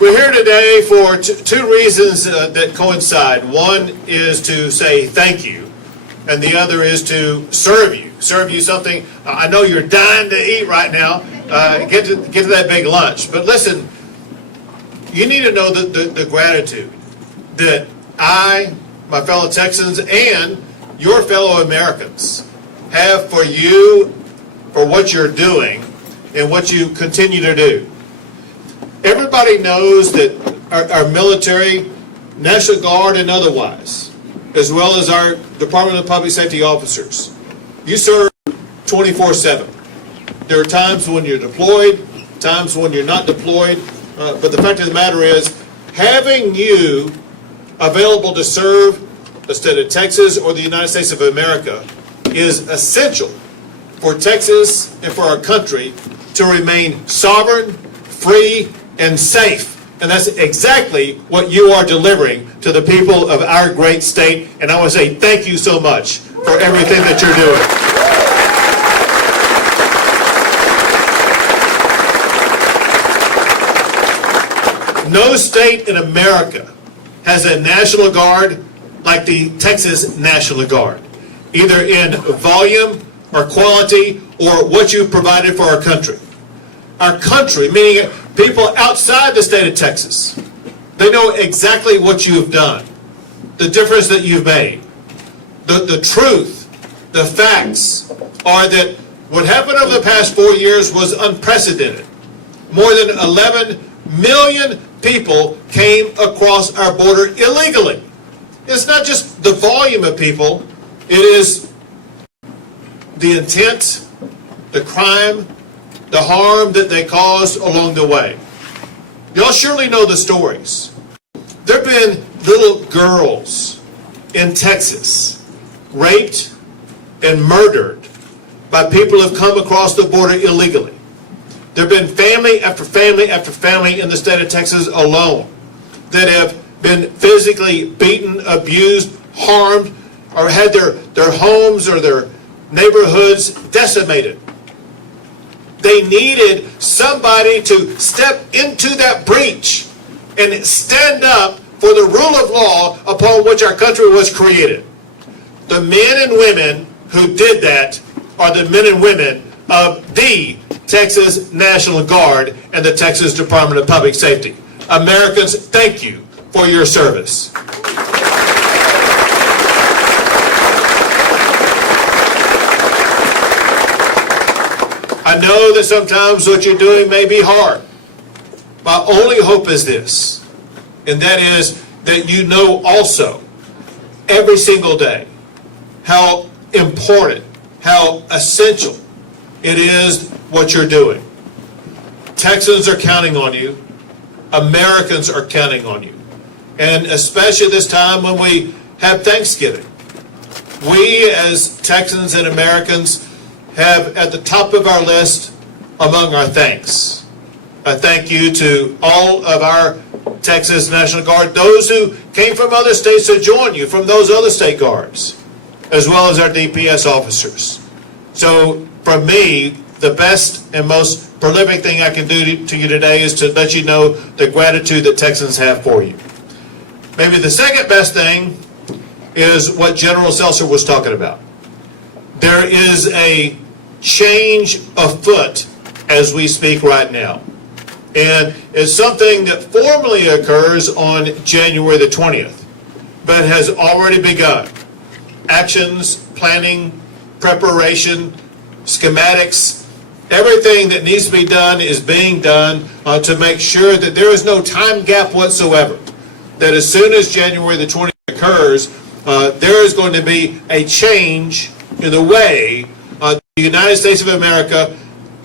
We're here today for two reasons that coincide. One is to say thank you, and the other is to serve you something. I know you're dying to eat right now. Get to that big lunch. But listen, you need to know the gratitude that I, my fellow Texans, and your fellow Americans have for you, for what you're doing, and what you continue to do. Everybody knows that our military, National Guard and otherwise, as well as our Department of Public Safety officers, you serve 24/7. There are times when you're deployed, times when you're not deployed, but the fact of the matter is, having you available to serve the state of Texas or the United States of America is essential for Texas and for our country to remain sovereign, free, and safe. And that's exactly what you are delivering to the people of our great state. And I want to say thank you so much for everything that you're doing. No state in America has a National Guard like the Texas National Guard, either in volume or quality or what you've provided for our country. Our country, meaning people outside the state of Texas, they know exactly what you've done, the difference that you've made. The truth, the facts are that what happened over the past 4 years was unprecedented. More than 11 million people came across our border illegally. It's not just the volume of people, it is the intent, the crime, the harm that they caused along the way. Y'all surely know the stories. There have been little girls in Texas raped and murdered by people who have come across the border illegally. There have been family after family after family in the state of Texas alone that have been physically beaten, abused, harmed, or had their homes or their neighborhoods decimated. They needed somebody to step into that breach and stand up for the rule of law upon which our country was created. The men and women who did that are the men and women of the Texas National Guard and the Texas Department of Public Safety. Americans, thank you for your service. I know that sometimes what you're doing may be hard. My only hope is this, and that is that you know also every single day how important, how essential it is what you're doing. Texans are counting on you. Americans are counting on you. And especially this time when we have Thanksgiving. We as Texans and Americans have at the top of our list among our thanks. A thank you to all of our Texas National Guard, those who came from other states to join you, from those other state guards, as well as our DPS officers. So for me, the best and most prolific thing I can do to you today is to let you know the gratitude that Texans have for you. Maybe the second best thing is what General Seltzer was talking about. There is a change afoot as we speak right now. And it's something that formally occurs on January the 20th, but has already begun. Actions, planning, preparation, schematics, everything that needs to be done is being done to make sure that there is no time gap whatsoever. That as soon as January the 20th occurs, there is going to be a change in the way the United States of America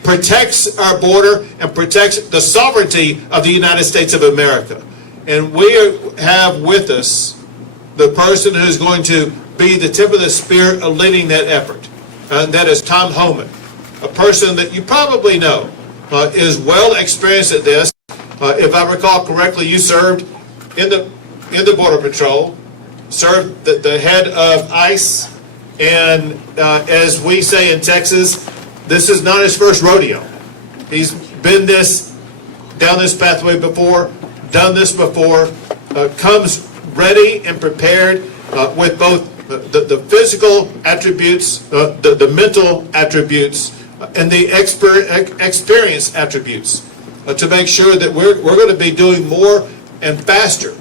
protects our border and protects the sovereignty of the United States of America. And we have with us the person who's going to be the tip of the spear of leading that effort. And that is Tom Homan, a person that you probably know is well experienced at this. If I recall correctly, you served in the Border Patrol, served the head of ICE, and as we say in Texas, this is not his first rodeo. He's been down this pathway before, done this before, comes ready and prepared with both the physical attributes, the mental attributes, and the experience attributes to make sure that we're going to be doing more and faster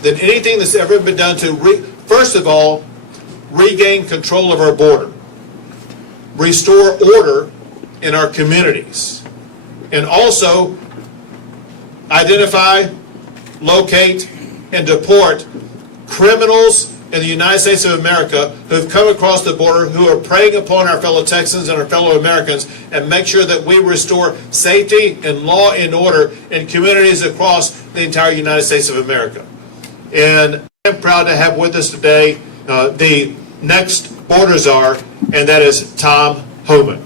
than anything that's ever been done to, first of all, regain control of our border, restore order in our communities, and also identify, locate, and deport criminals in the United States of America who have come across the border, who are preying upon our fellow Texans and our fellow Americans, and make sure that we restore safety and law and order in communities across the entire United States of America. And I'm proud to have with us today the next border czar, and that is Tom Homan.